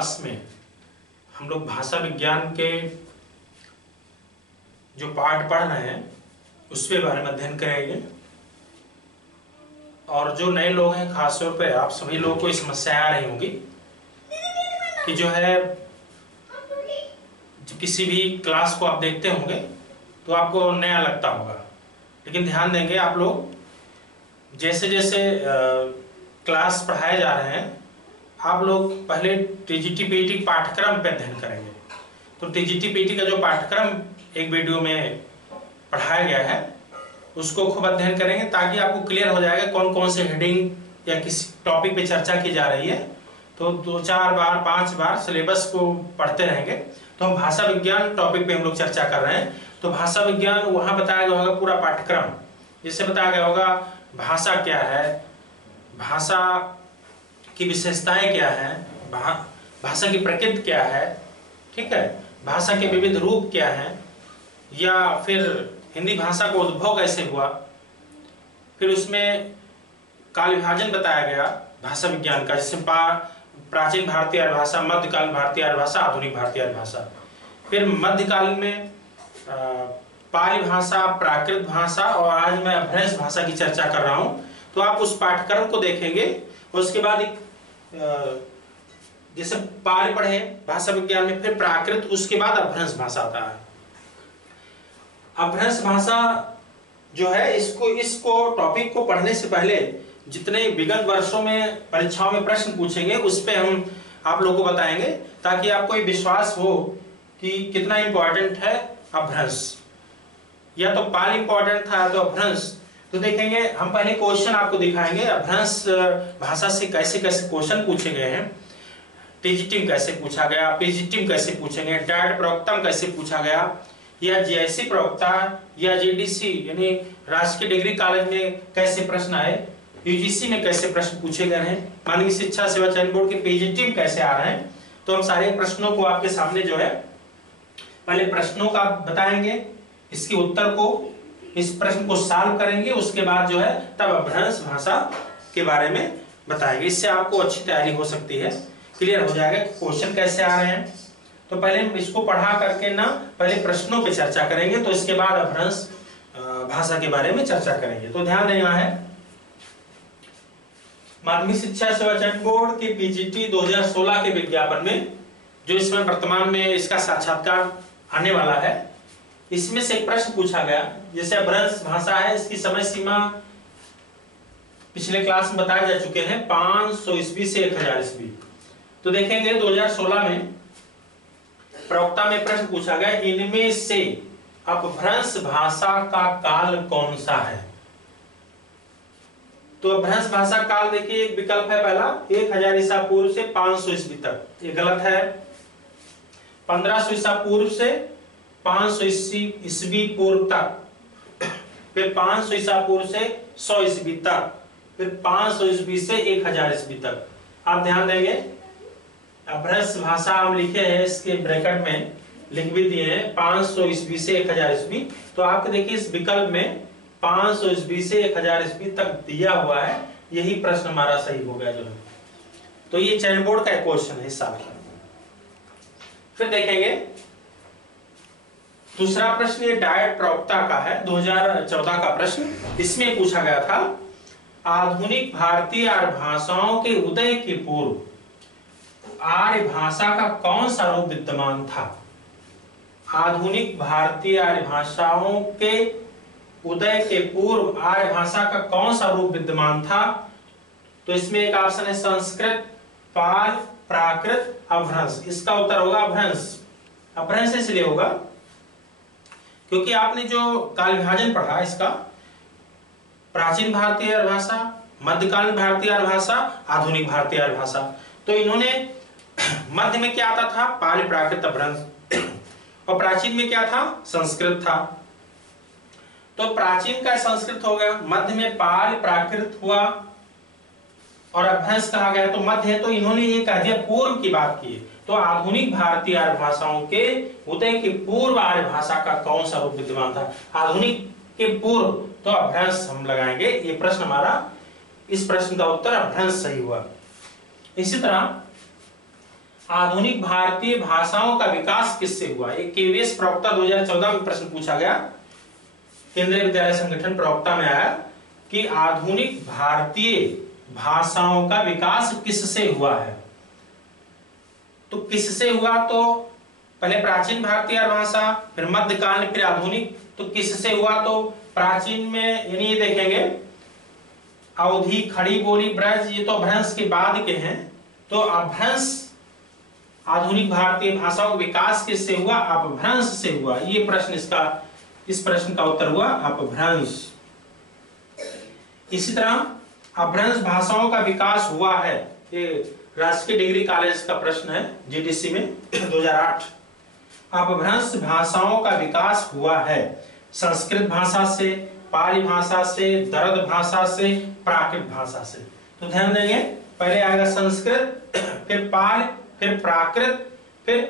Class में हम लोग भाषा विज्ञान के जो पाठ पढ़ रहे हैं उसके बारे में अध्ययन करेंगे। और जो नए लोग हैं, खासतौर पे आप सभी लोगों को ये समस्या आ रही होगी कि जो है किसी भी क्लास को आप देखते होंगे तो आपको नया लगता होगा, लेकिन ध्यान देंगे आप लोग जैसे जैसे क्लास पढ़ाए जा रहे हैं आप लोग पहले टीजीटी पीटी पाठ्यक्रम पे अध्ययन करेंगे। तो टीजीटी पीटी का जो पाठ्यक्रम एक वीडियो में पढ़ाया गया है उसको खूब अध्ययन करेंगे ताकि आपको क्लियर हो जाएगा कौन कौन से हेडिंग या किस टॉपिक पे चर्चा की जा रही है। तो 2-4 बार 5 बार सिलेबस को पढ़ते रहेंगे। तो हम भाषा विज्ञान टॉपिक पे हम लोग चर्चा कर रहे हैं। तो भाषा विज्ञान वहां बताया गया होगा पूरा पाठ्यक्रम, जिससे बताया गया होगा भाषा क्या है, भाषा की विशेषताएं क्या है, भाषा की प्रकृति क्या है, ठीक है, भाषा के विविध रूप क्या है, या फिर हिंदी भाषा का उद्भव कैसे हुआ। फिर उसमें काल विभाजन बताया गया भाषा विज्ञान का, जिसमें प्राचीन भारतीय आर्य भाषा, मध्यकालीन भारतीय आर्य भाषा, आधुनिक भारतीय आर्य भाषा। फिर मध्यकालीन में पाली भाषा, प्राकृत भाषा और आज मैं अपभ्रंश भाषा की चर्चा कर रहा हूं। तो आप उस पाठ्यक्रम को देखेंगे। उसके बाद एक जैसे पाली पढ़े भाषा विज्ञान में, फिर प्राकृत, उसके बाद अपभ्रंश आता है। अपभ्रंश भाषा जो है इसको टॉपिक को पढ़ने से पहले जितने विगत वर्षों में परीक्षाओं में प्रश्न पूछेंगे उस पे हम आप लोगों को बताएंगे ताकि आपको ये विश्वास हो कि कितना इंपॉर्टेंट है अपभ्रंश। या तो पाल इंपॉर्टेंट था तो अपभ्रंश। तो देखेंगे हम पहले क्वेश्चन आपको दिखाएंगे अपभ्रंश भाषा से कैसे कैसे क्वेश्चन पूछे गए हैं, टीजीटी कैसे पूछा गया, पीजीटी कैसे पूछेंगे, डायट प्रवक्ता कैसे पूछा गया, या जीआईसी प्रवक्ता या जीडीसी यानी राष्ट्रीय डिग्री कॉलेज में कैसे प्रश्न आए, यूजीसी में कैसे प्रश्न पूछे गए हैं, मानवीय शिक्षा सेवा चयन बोर्ड के पीजीटी में कैसे आ रहे हैं। तो हम सारे प्रश्नों को आपके सामने जो है पहले प्रश्नों का बताएंगे, इसके उत्तर को, इस प्रश्न को सॉल्व करेंगे, उसके बाद जो है तब अपभ्रंश भाषा के बारे में बताएंगे। इससे आपको अच्छी तैयारी हो सकती है, क्लियर हो जाएगा क्वेश्चन कैसे आ रहे हैं। तो पहले हम इसको पढ़ा करके ना पहले प्रश्नों पे चर्चा करेंगे, तो इसके बाद अपभ्रंश भाषा के बारे में चर्चा करेंगे। तो ध्यान देना है, माध्यमिक शिक्षा सेवा चयन बोर्ड के पीजीटी 2016 के विज्ञापन में जो इसमें वर्तमान में इसका साक्षात्कार आने वाला है, इसमें से एक प्रश्न पूछा गया। जैसे अपभ्रंश भाषा है, इसकी समय सीमा पिछले क्लास में बताए जा चुके हैं 500 ईस्वी से 1000 ईस्वी। तो देखेंगे 2016 में प्रवक्ता में प्रश्न पूछा गया, इनमें से अपभ्रंश भाषा का काल कौन सा है। तो अपभ्रंश भाषा काल देखिए, एक विकल्प है पहला 1000 ईसा पूर्व से 500 ईस्वी तक, ये गलत है। 1500 ईसा पूर्व से 500 ईस्वी पूर्व तक, फिर 500 ईसा पूर्व से 100 ईस्वी तक, फिर 500 ईस्वी से 1000 ईस्वी तक। आप ध्यान देंगे अपभ्रंश भाषा हम लिखे हैं, इसके ब्रैकेट में लिख भी दिए हैं 500 ईस्वी से 1000 ईस्वी। तो आपको देखिए इस विकल्प में 500 ईस्वी से 1000 ईस्वी तक दिया हुआ है, यही प्रश्न हमारा सही हो गया जो है। तो ये चयन बोर्ड का क्वेश्चन है इस साल का। फिर देखेंगे दूसरा प्रश्न, ये डायट प्रवक्ता का है, 2014 का प्रश्न। इसमें पूछा गया था, आधुनिक भारतीय आर्य भाषाओं के उदय के पूर्व आर्य भाषा का कौन सा रूप विद्यमान था। आधुनिक भारतीय आर्य भाषाओं के उदय के पूर्व आर्य भाषा का कौन सा रूप विद्यमान था। तो इसमें एक ऑप्शन है संस्कृत, पाल, प्राकृत, अपभ्रंश। इसका उत्तर होगा अपभ्रंश। अपभ्रंश इसलिए होगा क्योंकि आपने जो काल विभाजन पढ़ा, इसका प्राचीन भारतीय आर्य भाषा, मध्यकालीन भारतीय आर्य भाषा, आधुनिक भारतीय आर्य भाषा। तो इन्होंने मध्य में क्या आता था, पाली, प्राकृत, अपभ्रंश, और प्राचीन में क्या था, संस्कृत था। तो प्राचीन का संस्कृत हो गया, मध्य में पाल, प्राकृत हुआ और अपभ्रंश कहा गया। तो मध्य है, तो इन्होंने ये कह दिया पूर्व की बात की। तो आधुनिक भारतीय आर्य भाषाओं के उदय के पूर्व आर्य भाषा का कौन सा रूप विद्यमान था। आधुनिक के पूर्व, तो अपभ्रंश हम लगाएंगे। ये प्रश्न हमारा, इस प्रश्न का उत्तर अपभ्रंश सही हुआ। इसी तरह आधुनिक भारतीय भाषाओं का विकास किससे हुआ? एक केवीएस प्रवक्ता 2014 में प्रश्न पूछा गया, केंद्रीय विद्यालय संगठन प्रवक्ता में आया कि आधुनिक भारतीय भाषाओं का विकास किससे हुआ है। तो किससे हुआ, तो पहले प्राचीन भारतीय भाषा, फिर मध्यकाल, फिर आधुनिक। तो किससे हुआ, तो प्राचीन में यानी ये देखेंगे अवधि, खड़ी बोली, ब्रज, ये तो अपभ्रंश के बाद के हैं। तो अपभ्रंश आधुनिक भारतीय भाषाओं का विकास किससे हुआ? अपभ्रंश से हुआ। ये प्रश्न इस प्रश्न का उत्तर हुआ अपभ्रंश। इसी तरह अपभ्रंश भाषाओं का विकास हुआ है, ये राजकीय डिग्री कॉलेज का प्रश्न है जीडीसी में 2008। अपभ्रंश भाषाओं का विकास हुआ है संस्कृत भाषा से, पाली भाषा से, दर्द भाषा से, प्राकृत भाषा से। तो ध्यान देंगे, पहले आएगा संस्कृत, फिर पाल, फिर प्राकृत, फिर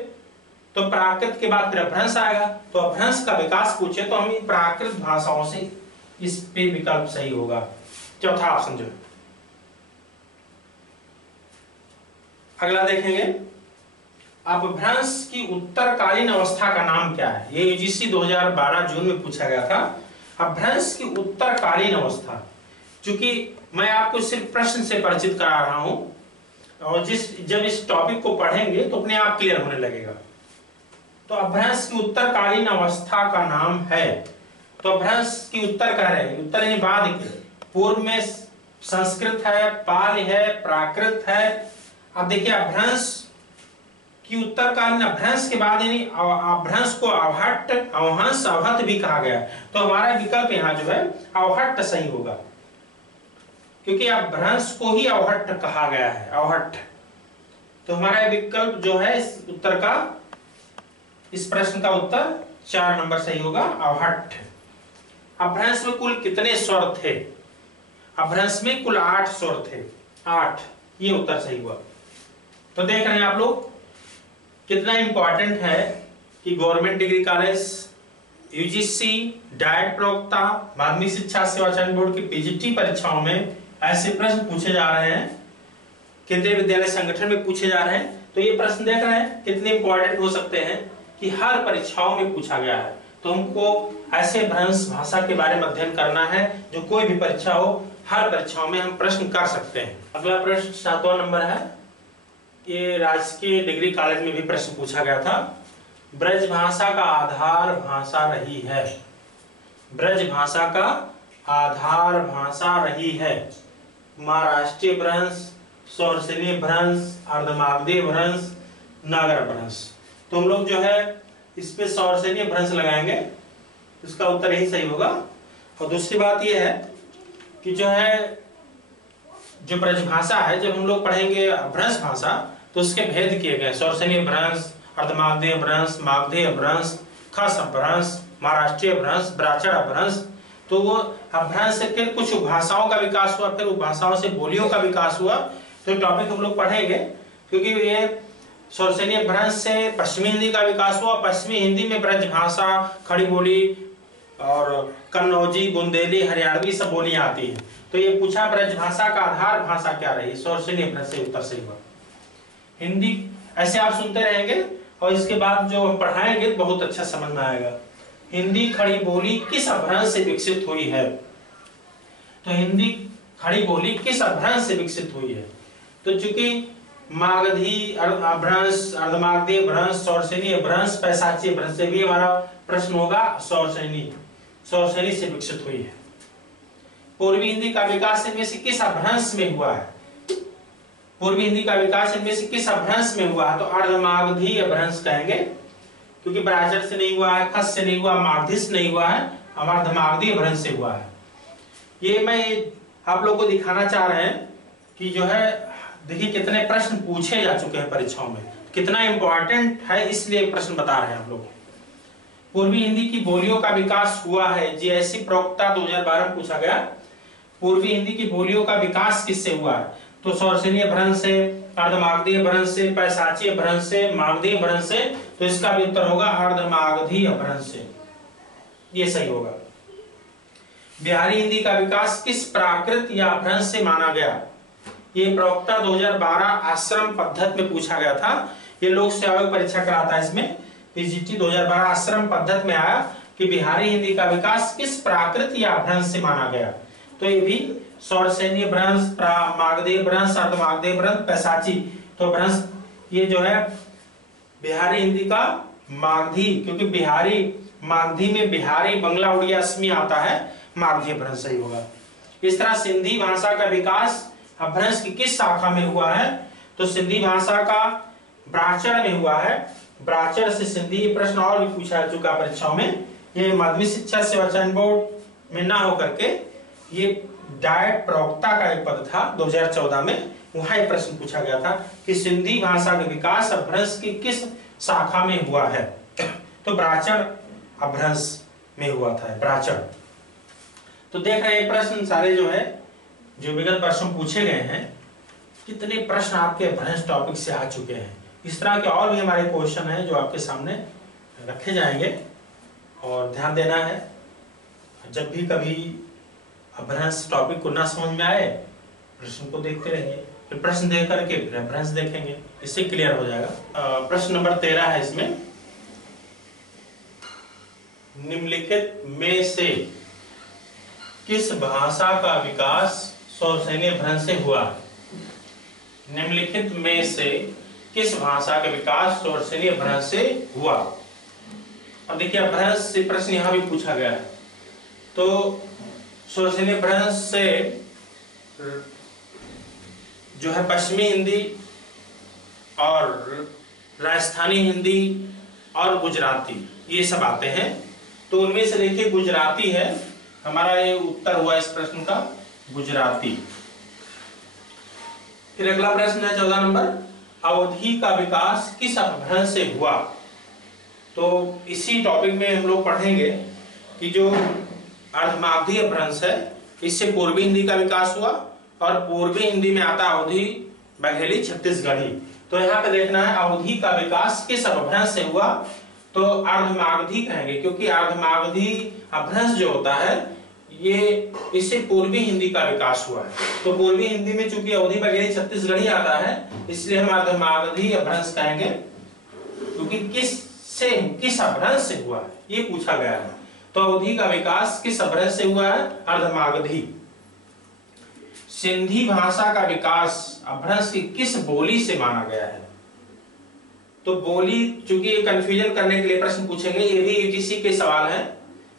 तो प्राकृत के बाद फिर अपभ्रंश आएगा। तो अपभ्रंश का विकास पूछे तो हम प्राकृत भाषाओं से, इस पे विकल्प सही होगा, चौथा ऑप्शन जो है। अगला देखेंगे, अपभ्रंश की उत्तरकालीन अवस्था का नाम क्या है? ये यूजीसी 2012 जून में पूछा गया था। अपभ्रंश की उत्तरकालीन अवस्था, चूंकि मैं आपको सिर्फ प्रश्न से परिचित करा रहा हूं, और जब इस टॉपिक को पढ़ेंगे तो अपने आप क्लियर होने लगेगा। तो अपभ्रंश की उत्तरकालीन अवस्था का नाम है, तो अपभ्रंश की उत्तर कह रहे हैं, उत्तर यानी बाद के, पूर्व में संस्कृत है, पाल है, प्राकृत है। अब देखिए अपभ्रंश की उत्तरकालीन, अपभ्रंश के बाद यानी अपभ्रंश को अवहट्ट, अवहंस, अवहत भी कहा गया। तो हमारा विकल्प यहाँ जो है अवहट्ट सही होगा, क्योंकि अपभ्रंश को ही अवहट्ट कहा गया है, अवहट्ट। तो हमारा विकल्प जो है इस उत्तर का, इस प्रश्न का उत्तर 4 नंबर सही होगा, अवहट्ट। अपभ्रंश में कुल कितने स्वर थे? अपभ्रंश में कुल 8 स्वर थे, 8, ये उत्तर सही हुआ। तो देख रहे हैं आप लोग कितना इंपॉर्टेंट है कि government degree college, UGC, diet प्रवक्ता, माध्यमिक शिक्षा सेवा चयन बोर्ड की पीजीटी परीक्षाओं में ऐसे प्रश्न पूछे जा रहे हैं, केंद्रीय विद्यालय संगठन में पूछे जा रहे हैं। तो ये प्रश्न देख रहे हैं कितने इंपॉर्टेंट हो सकते हैं कि हर परीक्षाओं में पूछा गया है। तो हमको ऐसे भ्रंश भाषा के बारे में अध्ययन करना है जो कोई भी परीक्षा हो, हर परीक्षाओं में हम प्रश्न कर सकते हैं। अगला प्रश्न 7वां नंबर है, ये राजकीय डिग्री कॉलेज में भी प्रश्न पूछा गया था। ब्रज भाषा का आधार भाषा रही है, ब्रज भाषा का आधार भाषा रही है महाराष्ट्रीय भ्रंश, सौरसेनी भ्रंश, अर्धमागधी भ्रंश, नागर भ्रंश। तो हम लोग जो है इस पे सौरसेनी भ्रंश लगाएंगे, इसका उत्तर यही सही होगा। और दूसरी बात यह है कि जो ब्रज भाषा है, जब हम लोग पढ़ेंगे भ्रंश भाषा तो उसके भेद किए गए, सौरसेनी भ्रंश, अर्धमागधी भ्रंश, मागधी भ्रंश, खस भ्रंश, महाराष्ट्रीय भ्रंश, ब्राह्मण भ्रंश। तो वो भ्रंश से फिर कुछ भाषाओं का विकास हुआ, फिर भाषाओं से बोलियों का विकास हुआ। तो टॉपिक हम लोग पढ़ेंगे, क्योंकि ये सौरसेनी भ्रंश से पश्चिमी हिंदी का विकास हुआ। पश्चिमी हिंदी में ब्रज भाषा, खड़ी बोली और कन्नौजी, बुंदेली, हरियाणवी सब बोलियां आती हैं। तो ये पूछा ब्रज भाषा का आधार भाषा क्या रही? सौरसेनी भ्रंश से उत्तर सही हुआ। हिंदी ऐसे आप सुनते रहेंगे और इसके बाद जो हम पढ़ाएंगे बहुत अच्छा समझ में आएगा। हिंदी खड़ी बोली किस अपभ्रंश से विकसित हुई है? तो हिंदी खड़ी बोली किस अपभ्रंश से विकसित हुई है? तो चूंकि मागधी भ्रंश, अर्धमागधी भ्रंश, सौरसेनी भ्रंश, पैशाची भ्रंश से भी हमारा प्रश्न होगा। सौरसेनी से विकसित हुई है। पूर्वी हिंदी का विकास इनमें से किस अपभ्रंश में हुआ है? पूर्वी हिंदी का विकास इनमें से किस अपभ्रंश में हुआ है? तो अर्धमागधी अपभ्रंश कहेंगे, क्योंकि ब्राह्मण से नहीं हुआ है, खस से नहीं हुआ, मागधी से नहीं हुआ है, अर्धमागधी अपभ्रंश से हुआ है। ये मैं आप लोगों को दिखाना चाह रहे हैं कि जो है देखिए कितने प्रश्न पूछे जा चुके हैं परीक्षाओं में, कितना इंपॉर्टेंट है, इसलिए प्रश्न बता रहे हैं आप लोग। पूर्वी हिंदी की बोलियों का विकास हुआ है, जीएससी प्रवक्ता 2012 में पूछा गया। पूर्वी हिंदी की बोलियों का विकास किससे हुआ है? तो सौरसेनी भ्रंश से, अर्धमागधी भ्रंश से, पैशाची भ्रंश से, मागधी भ्रंश से। तो इसका भी उत्तर होगा अर्धमागधी भ्रंश से, ये सही होगा। बिहारी हिंदी का विकास किस प्राकृत या भ्रंश से माना गया? ये प्रवक्ता 2012 आश्रम पद्धति में पूछा गया था ये लोक सेवा आयोग परीक्षा कराता है। इसमें पीजीटी 2012 आश्रम पद्धति में आया कि बिहारी हिंदी का विकास किस प्राकृत या भ्रंश से माना गया। तो ये भी सौरसेनीय भ्रंश, मागधेय भ्रंश, अर्धमागधेय भ्रंश, पैशाची। तो भ्रंश ये जो है बिहारी हिंदी का मागधी, क्योंकि बिहारी मागधी में बिहारी बंगला उड़िया असमी आता है, मागधी भ्रंश सही होगा। इस तरह सिंधी भाषा का विकास अपभ्रंश की किस शाखा में हुआ है। तो सिंधी भाषा का ब्राह्मण में हुआ है। ब्राह्मण से सिंधी प्रश्न और भी पूछा जा चुका परीक्षाओं में। ये माध्यमिक शिक्षा सेवा चयन बोर्ड में ना होकर के ये डायट प्रवक्ता का एक पद था 2014 में, वहां एक प्रश्न पूछा गया था कि सिंधी भाषा का विकास अपभ्रंश की किस शाखा में हुआ है। तो ब्राह्मण अपभ्रंश में हुआ था, ब्राह्मण। तो देख रहे हैं प्रश्न सारे जो है जो विगत वर्षों में पूछे गए हैं, कितने प्रश्न आपके अपभ्रंश टॉपिक से आ चुके हैं। इस तरह के और भी हमारे क्वेश्चन हैं जो आपके सामने रखे जाएंगे और ध्यान देना है। जब भी कभी अपभ्रंश टॉपिक को ना समझ में आए प्रश्न को देखते रहिए, फिर प्रश्न देख करके रेफरेंस देखेंगे, इससे क्लियर हो जाएगा। प्रश्न नंबर 13 है इसमें, निम्नलिखित में से किस भाषा का विकास सौरसेनीय भ्रंश से हुआ। निम्नलिखित में से किस भाषा का विकास सौरसेनीय भ्रंश से हुआ। अब देखिए भ्रंश से प्रश्न यहां भी पूछा गया है। तो सौरसेनीय भ्रंश से जो है पश्चिमी हिंदी और राजस्थानी हिंदी और गुजराती ये सब आते हैं। तो उनमें से देखिए गुजराती है हमारा, ये उत्तर हुआ इस प्रश्न का गुजराती। फिर अगला प्रश्न है 14 नंबर, अवधि का विकास किस अपभ्रंश से हुआ। तो इसी टॉपिक में हम लोग पढ़ेंगे कि जो अर्धमागधी अपभ्रंश है इससे पूर्वी हिंदी का विकास हुआ और पूर्वी हिंदी में आता अवधी, बघेली, छत्तीसगढ़ी। तो यहाँ पे देखना है अवधि का विकास किस अपभ्रंश से हुआ। तो अर्धमागधी कहेंगे, क्योंकि अर्धमागधी अपभ्रंश जो होता है ये इससे पूर्वी हिंदी का विकास हुआ है। तो पूर्वी हिंदी में चूंकि अवधी, बघेली, छत्तीसगढ़ी आता है इसलिए हम अर्धमागधी अपभ्रंश कहेंगे, क्योंकि किस अपभ्रंश से हुआ है ये पूछा गया है। तो अवधि का विकास किस अपभ्रंश से हुआ है, अर्धमागधी। सिंधी भाषा का विकास अपभ्रंश की किस बोली से माना गया है। तो बोली चूंकि ये कंफ्यूजन करने के लिए प्रश्न पूछेंगे, ये भी यूजीसी के सवाल हैं।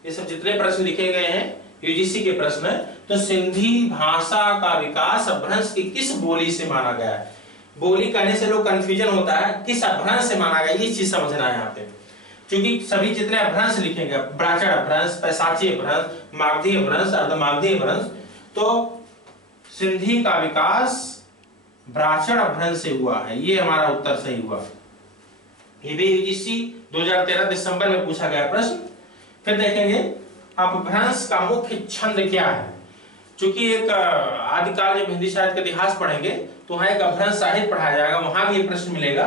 ये सब जितने प्रश्न लिखे गए हैं यूजीसी के प्रश्न है। तो सिंधी भाषा का विकास अपभ्रंश की किस बोली से माना गया है। बोली कहने से लोग कंफ्यूजन होता है, किस अपभ्रंश से माना गया ये चीज समझना है यहाँ पे। क्योंकि सभी जितने अपभ्रंश लिखेंगे, ब्राह्मण अपभ्रंश, पैशाची अपभ्रंश, मागधी अपभ्रंश, अर्धमागधी अपभ्रंश, तो सिंधी का विकास ब्राह्मण अपभ्रंश से हुआ है, ये हमारा उत्तर सही हुआ। ये भी यूजीसी 2013 दिसंबर में पूछा गया प्रश्न। फिर देखेंगे अपभ्रंश का मुख्य छंद क्या है। चूंकि एक आदिकाल जब हिंदी साहित्य का इतिहास पढ़ेंगे तो वहां एक अपभ्रंश साहित्य पढ़ाया जाएगा, वहां भी ये प्रश्न मिलेगा।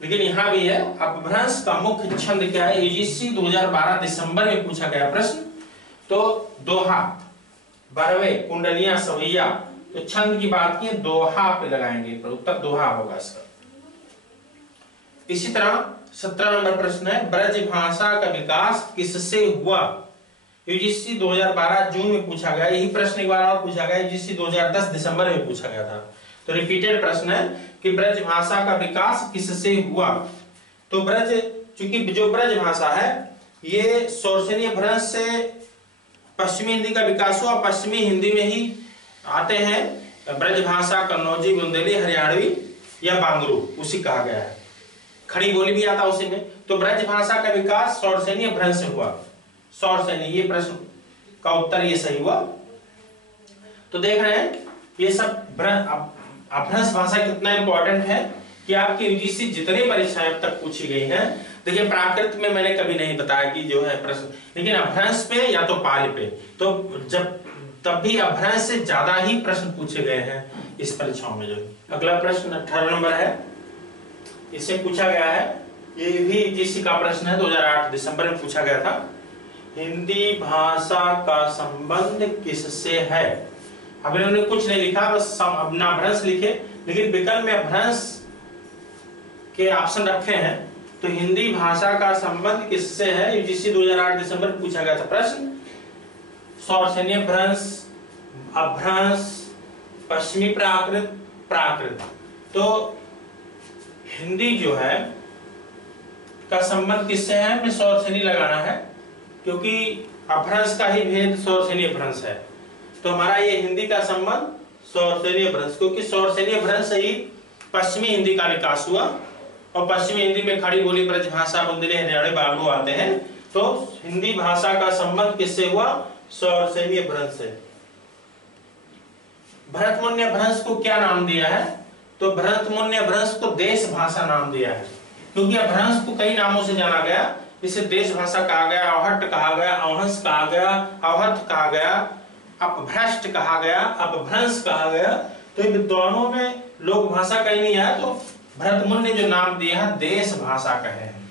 लेकिन यहाँ भी है अपभ्रंश का मुख्य छंद क्या है, यूजीसी 2012 दिसंबर में पूछा गया प्रश्न। तो दोहा, बरवे, कुंडलियां, सवैया। तो छंद की बात की दोहा पे लगाएंगे, पर उत्तर दोहा होगा इसका। इसी तरह 17 नंबर प्रश्न है, ब्रज भाषा का विकास किससे हुआ। यूजीसी 2012 जून में पूछा गया, यही प्रश्न एक बार और पूछा गया, यूजीसी 2010 दिसंबर में पूछा गया था। तो रिपीटेड प्रश्न है कि ब्रज भाषा का विकास किससे हुआ। तो ब्रज, चूंकि जो ब्रज भाषा है ये सौरसेनीय भ्रंश से पश्चिमी हिंदी का विकास हुआ। पश्चिमी हिंदी में ही आते हैं ब्रज भाषा, कन्नौजी, बुंदेली, हरियाणवी या बांगरू, उसी कहा गया है। खड़ी बोली भी आता उसी में। तो ब्रज भाषा का विकास सौरसेनीय भ्रंश से हुआ। सौरसेनी, ये प्रश्न का उत्तर ये सही हुआ। तो देख रहे हैं ये सब अपभ्रंश भाषा कितना इंपॉर्टेंट है कि आपकी यूजीसी जितने परीक्षाएं अब तक पूछी गई हैं। देखिए प्राकृत में मैंने कभी नहीं बताया कि जो है प्रश्न, लेकिन अपभ्रंश पे या तो पाल पे, तो जब तब भी अपभ्रंश से ज्यादा ही प्रश्न पूछे गए हैं इस परीक्षाओं में। जो अगला प्रश्न 18 नंबर है, इससे पूछा गया है, ये भी यूजीसी का प्रश्न है, 2008 दिसंबर में पूछा गया था। हिंदी भाषा का संबंध किससे है। अब इन्होंने कुछ नहीं लिखा, बस अपना अपभ्रंश लिखे, लेकिन विकल्प में अपभ्रंश के ऑप्शन रखे हैं। तो हिंदी भाषा का संबंध किससे है, यूजीसी 2008 दिसंबर में पूछा गया था प्रश्न। शौर्सनीय भ्रंश, अभ्रंश, पश्चिमी प्राकृत, प्राकृत। तो हिंदी जो है का संबंध किससे है, हमें शौर्सनीय लगाना है, क्योंकि अभ्रंश का ही भेद शौर्सनीय भ्रंश है। तो हमारा ये हिंदी का संबंध शौर्सनीय भ्रंश, क्योंकि शौर्सनीय भ्रंश से ही पश्चिमी हिंदी का विकास हुआ, और पश्चिमी हिंदी में खड़ी बोली, ब्रजभाषा, बुंदेली, हरियाणवी, बांग्लू आते हैं। तो हिंदी भाषा का संबंध किससे हुआ, शौर्सनीय भ्रंश से। भरतमुनि भ्रंश को क्या नाम दिया है, तो भरतमुनि भ्रंश को देश भाषा नाम दिया है, क्योंकि भ्रंश को कई नामों से जाना गया। इसे देश भाषा कहा गया, अवहट्ट कहा गया, अवहंस कहा गया, अवहत कहा गया, अपभ्रष्ट कहा गया, अपभ्रंश कहा गया। तो इन दोनों में लोक भाषा कहीं नहीं आया, तो भरतमुनि ने जो नाम दिया है देश भाषा कहे हैं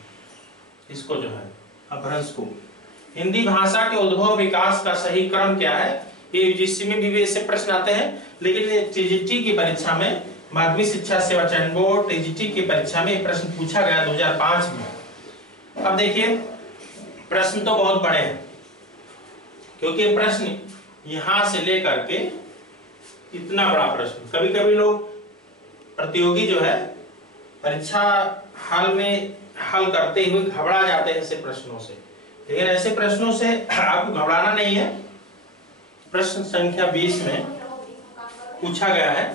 इसको, जो है अपभ्रंश को। हिंदी भाषा के उद्भव विकास का सही क्रम क्या है, ये यूजीसी में भी ऐसे प्रश्न आते हैं, लेकिन टीजीटी की परीक्षा में, माध्यमिक शिक्षा सेवा चयन बोर्ड टीजीटी की परीक्षा में प्रश्न पूछा गया 2005 में। अब देखिए प्रश्न तो बहुत बड़े हैं, क्योंकि प्रश्न यहां से लेकर के इतना बड़ा प्रश्न, कभी कभी लोग प्रतियोगी जो है परीक्षा हाल में हल करते हुए घबरा जाते हैं ऐसे प्रश्नों से, लेकिन ऐसे प्रश्नों से आपको घबराना नहीं है। प्रश्न संख्या 20 में पूछा गया है,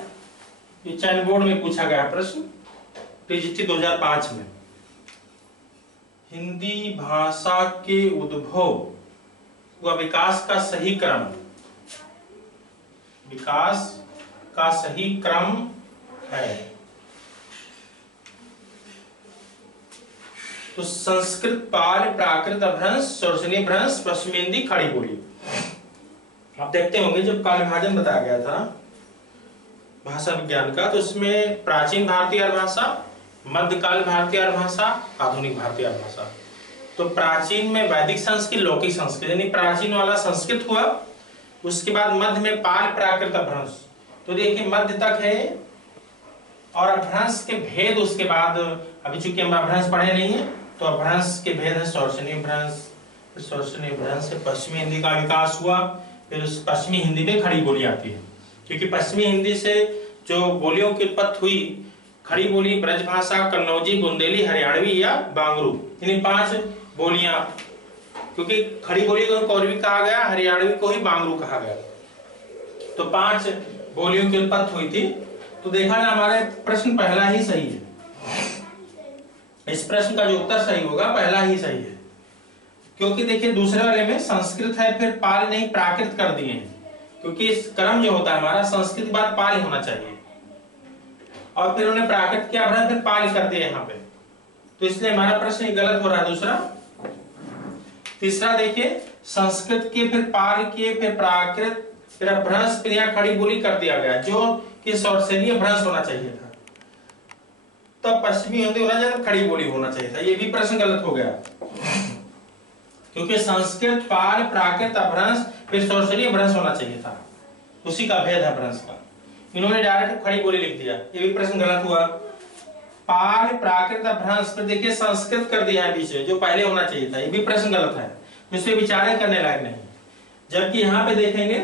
ये चयन बोर्ड में पूछा गया है प्रश्न टीजीटी 2005 में। हिंदी भाषा के उद्भव व विकास का सही क्रम, विकास का सही क्रम है। तो संस्कृत, पाल, प्राकृत, अभ्रंश, शौर्सनीय भ्रंश, पश्चिमी हिंदी, खड़ी बोली। आप देखते होंगे जब काल विभाजन बताया गया था भाषा विज्ञान का, तो इसमें प्राचीन भारतीय भाषा, मध्यकाल भारतीय भाषा, आधुनिक भारतीय भाषा। तो प्राचीन में वैदिक संस्कृत, लौकिक संस्कृत, यानी प्राचीन वाला संस्कृत हुआ, उसके बाद मध्य में पाल, प्राकृत, अभ्रंश। तो देखिए मध्य तक है, और अभ्रंश के भेद उसके बाद, अभी चूंकि हम अभ्रंश पढ़े नहीं है, तो अभ्रंश के भेद है शौर्सनीय भ्रंश, फिर शौर्सनीय भ्रंश से पश्चिमी हिंदी का विकास हुआ, फिर उस पश्चिमी हिंदी में खड़ी बोली आती है, क्योंकि पश्चिमी हिंदी से जो बोलियों की उत्पत्ति हुई, खड़ी बोली, ब्रजभाषा, कन्नौजी, बुंदेली, हरियाणवी या बांगरू, इन 5 बोलियां, क्योंकि खड़ी बोली को कौरवी कहा गया, हरियाणवी को ही बांगरू कहा गया। तो 5 बोलियों की उत्पत्ति हुई थी। तो देखा ना, हमारे प्रश्न पहला ही सही है, इस प्रश्न का जो उत्तर सही होगा पहला ही सही है, क्योंकि देखिए दूसरे वाले में संस्कृत है, फिर पाल नहीं प्राकृत कर दिए हैं, क्योंकि इस क्रम जो होता है हमारा संस्कृत बाद पाल होना चाहिए, और फिर उन्हें प्राकृत किया फिर पाल कर दिया यहाँ पे, तो इसलिए हमारा प्रश्न गलत हो रहा है। दूसरा, तीसरा देखिए संस्कृत के फिर पाल किए, फिर प्राकृत, फिर अभ्रंश, फिर यहाँ खड़ी बोली कर दिया गया, जो कि शौर्सनीय भ्रंश होना चाहिए था, तब पश्चिमी हिंदी होना चाहिए, खड़ी बोली होना चाहिए था, ये भी प्रश्न गलत हो गया, क्योंकि संस्कृत, पाल, प्राकृत, अभ्रंश, फिर शौर्सनीय भ्रंश होना चाहिए था, उसी का भेद है भ्रंश का। इन्होंने डायरेक्ट खड़ी बोली लिख दिया, ये भी प्रश्न गलत हुआ। पाल, प्राकृत, अभ्रंश, फिर देखिए संस्कृत कर दिया है बीच में, जो पहले होना चाहिए था, ये भी प्रश्न गलत है, इसमें विचार करने लायक नहीं। जबकि यहाँ पे देखेंगे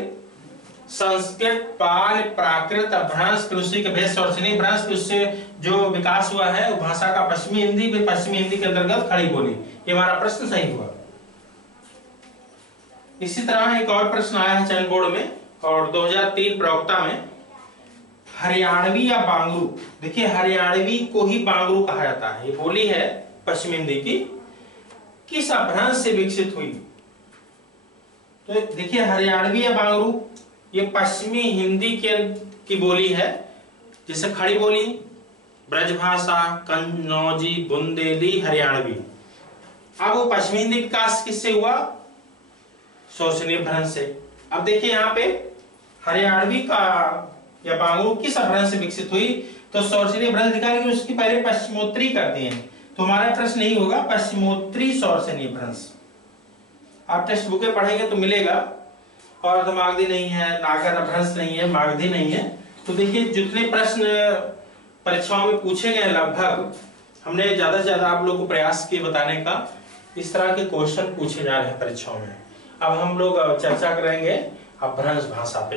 संस्कृत, पाल, प्राकृत, अभ्रंश, फिर उसी के भेद शौर्सनीय भ्रंश, फिर उससे जो विकास हुआ है वो भाषा का पश्चिमी हिंदी, फिर पश्चिमी हिंदी के अंतर्गत खड़ी बोली, ये हमारा प्रश्न सही हुआ। इसी तरह एक और प्रश्न आया है चयन बोर्ड में, और 2003 प्रवक्ता में, हरियाणवी या बांगरू। देखिए हरियाणवी को ही बांगरू कहा जाता है, ये बोली है पश्चिमी हिंदी की, किस अभ्रंश से विकसित हुई। तो देखिए हरियाणवी या बांगरू ये पश्चिमी हिंदी की बोली है, जैसे खड़ी बोली, ब्रजभाषा, कन्नौजी, बुंदेली, हरियाणवी। अब वो पश्चिमी हिंदी विकास किससे हुआ, शौर्सनीय भ्रंश से। अब देखिए यहाँ पे हरियाणवी का या बांगरू किस अभ्रंश से विकसित हुई, तो शौर्सनीय भ्रंश दिखा कि उसकी पहले पश्चिमोत्तरी कर दिए हैं, तो हमारा प्रश्न नहीं होगा पश्चिमोत्तरी शौर्सनीय भ्रंश। आप टेक्स्ट बुक में पढ़ेंगे तो मिलेगा, और तो मागधी नहीं है, नागर अभ्रंश नहीं है, मागधी नहीं है। तो देखिए जितने प्रश्न परीक्षाओं में पूछे गए लगभग हमने ज़्यादा से ज़्यादा आप लोग को प्रयास किए बताने का, इस तरह के क्वेश्चन पूछे जा रहे हैं परीक्षाओं में। अब हम लोग चर्चा करेंगे अपभ्रंश भाषा पे।